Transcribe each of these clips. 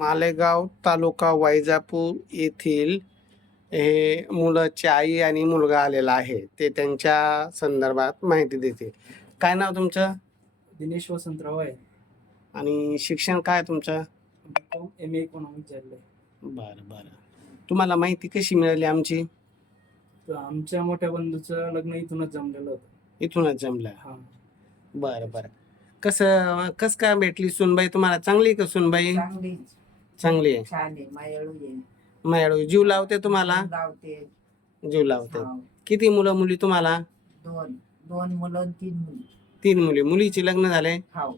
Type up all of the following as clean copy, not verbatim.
मालेगाव तालुका वैजापूर येथील हे मुलाची आई आणि मुलगा आलेला आहे. ते त्यांच्या संदर्भात माहिती देतील. काय नाव तुमचं? दिनेश वसंतराव आहे. आणि शिक्षण काय तुमचं? MA इकॉनॉमिक्स झालंय. बरं बरं. तुम्हाला माहिती कशी मिळाली आमची? तर आमच्या मोठ्या बंधूचं लग्न इथूनच जमलेलं होतं. इथूनच जमलं. हा. बरं बरं. कसं काय भेटली सुनबाई तुम्हाला? चांगली आहे का सुनबाई? चांगली आहे. छान आहे, मायाळू आहे. मायाळू जीव लावते तुम्हाला? लावते. जीव लावते. हा. किती मुलं मुली तुम्हाला? दोन मुलं आणि 3 मुली. 3 मुली. मुलीची लग्न झाले? हाव.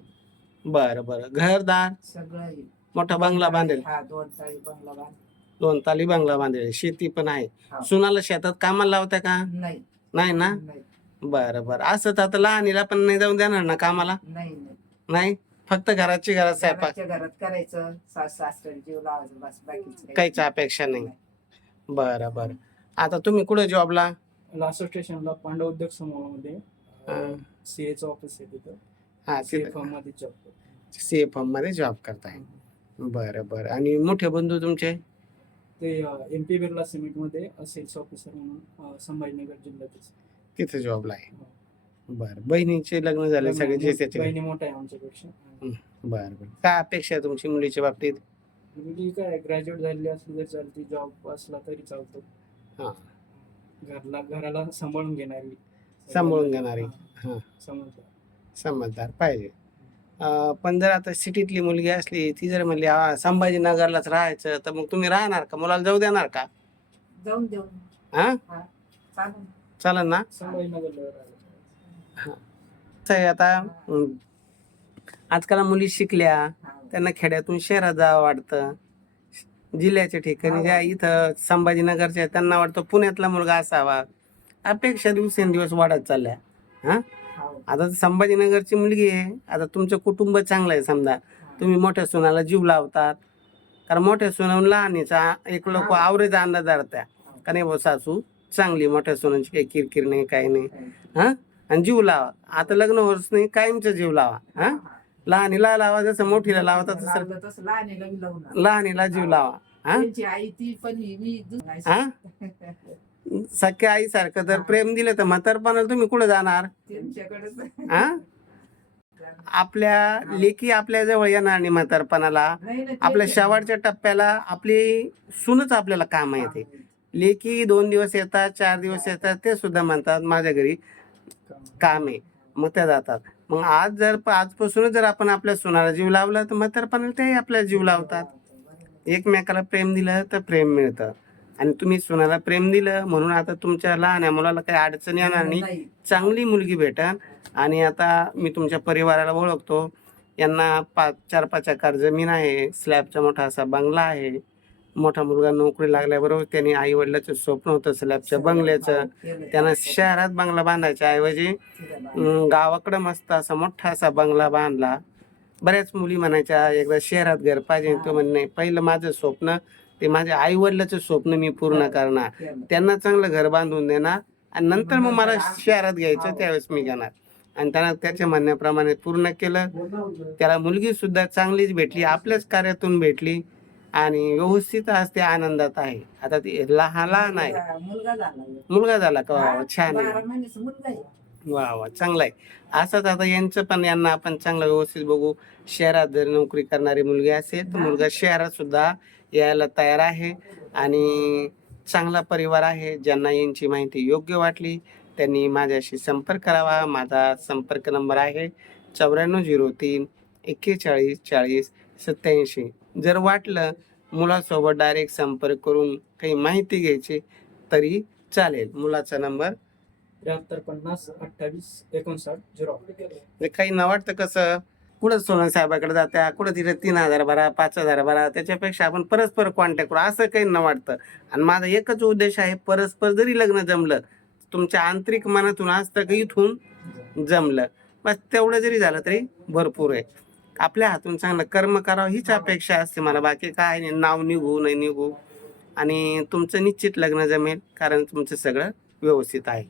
बरं बरं. घरदार? सगळं आहे. मोठा बंगला बांधेल? हा, 2 चाळी बंगला बांधेल. 2 ताली बंगला बांधेल. शेती पण आहे. हाव. सुनाला शेतात कामाला लावता का? नाही नाही ना? नाही बरं बरं. असं तर आता लहानीला पण नाही जाऊन देणार ना कामाला? नाही. नाही, फक्त घराची घरात स्वयंपाक? घराच्या घरात करायचं, सास सासऱ्याला जीव लावायचं, बस बाकीचं काहीच अपेक्षा नाही. बरं बरं. आता तुम्ही कुठे जॉबला? लासो स्टेशनला पांडव उद्योग समूहामध्ये हा. CAचं ऑफिस आहे तिथं. हा, CA फर्म मध्ये जॉब करतो. CA फर्म मध्ये जॉब करताय. बरं बरं. आणि मोठे बंधू तुमचे? ते MP बिर्ला सिमेंट मध्ये सेल्स ऑफिसर म्हणून संभाजीनगर जिल्ह्यातच. तिथे जॉबला आहे. बरं. बहिणीचे लग्न झाले सगळे जे त्याचे? बहिणी मोठा आहे आमच्यापेक्षा. बरं बरं. काय अपेक्षा आहे तुमची मुलीच्या बाबतीत? मुलगी काय ग्रॅज्युएट झालेली असली तरी चालते, जॉब असला तरी चालतो. हा. घराला सांभाळून घेणारी. सांभाळून घेणारी. हा. समजदार पाहिजे. पण जर आता सिटीतली मुलगी असली, ती जर म्हणली संभाजीनगरलाच राहायचं, तर मग तुम्ही राहणार का? मुलाला जाऊ देणार का? जाऊन देऊ. हा, चालेल. चालेल ना? संभाजीनगरला आहे आता आजकाल मुली शिकल्या, त्यांना खेड्यातून शहरात जावं वाटतं. जिल्ह्याच्या ठिकाणी ज्या इथं संभाजीनगरच्या त्यांना वाटतं पुण्यातला मुलगा असावा. अपेक्षा दिवसेंदिवस वाढत चालल्या. हा. आता संभाजीनगरची मुलगी आहे. आता तुमचं कुटुंब चांगलं आहे, समजा तुम्ही मोठ्या सुनाला जीव लावतात, कारण मोठ्या सुनाला लहानीचा एक लोक आवरेज अंदाज धरत्या का नाही, सासू चांगली, मोठ्या सुनांची काही किरकिर नाही, काही नाही. हा. आणि जीव लावा. आता लग्न होत नाही, कायमचा जीव लावा. हा. लहानीला लावा जसं मोठीला लावता तसं लहानीला जीव लावा. हा. आई ती पण हा. सख्या आई सारखं जर प्रेम दिलं तर म्हातारपणाला तुम्ही कुठे जाणार? हा. आपल्या लेकी आपल्या जवळ येणार आणि म्हातारपणाला आपल्या शेवटच्या टप्प्याला आपली सूनच आपल्याला काम येते. लेकी 2 दिवस येतात, 4 दिवस येतात, ते सुद्धा म्हणतात माझ्या घरी काम आहे, मग त्या जातात. मग आजपासूनच जर आपण आपल्या सुनाला जीव लावला तर म्हातारपणाला ते आपल्याला जीव लावतात. एकमेकाला प्रेम दिलं तर प्रेम मिळतं. आणि तुम्ही सुनाला प्रेम दिलं म्हणून आता तुमच्या लहान मुलाला काही अडचण येणार नाही, चांगली मुलगी भेटन. आणि आता मी तुमच्या परिवाराला ओळखतो. यांना 4-5 एकर जमीन आहे, स्लॅबचा मोठा असा बंगला आहे. मोठा मुलगा नोकरी लागल्याबरोबर त्यांनी आई वडिलाचं स्वप्न होतं स्लॅबच्या बंगल्याचं. त्यांना शहरात बंगला बांधायच्या ऐवजी गावाकडं मस्त असा मोठा असा बंगला बांधला. बऱ्याच मुली म्हणायच्या एकदा शहरात घर पाहिजे. तो म्हणणे पहिलं माझं स्वप्न ते माझ्या आई वडिलाचं स्वप्न मी पूर्ण करणार, त्यांना चांगलं घर बांधून देणार, आणि नंतर मग मला शहरात घ्यायचं त्यावेळेस मी घेणार. आणि त्याला त्याच्या म्हणण्याप्रमाणे पूर्ण केलं. त्याला मुलगी सुद्धा चांगलीच भेटली, आपल्याच कार्यातून भेटली आणि व्यवस्थित आज ते आनंदात आहे. आता ते लहान आहे. मुलगा झाला का? छान आहे. वा वा, चांगला आहे. असंच आता यांना आपण चांगलं व्यवस्थित बघू. शहरात जर नोकरी करणारी मुलगी असेल तर मुलगा शहरात सुद्धा यायला तयार आहे. आणि चांगला परिवार आहे. ज्यांना यांची माहिती योग्य वाटली त्यांनी माझ्याशी संपर्क करावा. माझा संपर्क नंबर आहे 9403 41 40 87. जर वाटलं मुलासोबत डायरेक्ट संपर्क करून काही माहिती घ्यायची तरी चालेल. मुलाचा नंबर 7350 28 59 08. काही न वाटतं कसं कुठं सोनन साहेबाकडे जात्या, कुठं तिथे 3000 भरा, 5000 भरा, त्याच्यापेक्षा आपण परस्पर कॉन्टॅक्ट करू असं काही न वाटतं. आणि माझा एकच उद्देश आहे, परस्पर जरी लग्न जमलं तुमच्या आंतरिक मनातून असतं की इथून जमलं, बस तेवढं जरी झालं तरी भरपूर आहे. आपल्या हातून चांगलं कर्म करावं हीच अपेक्षा असते मला, बाकी काय नाही. नाव निघू नाही निघू, आणि तुमचं निश्चित लग्न जमेल कारण तुमचं सगळं व्यवस्थित आहे.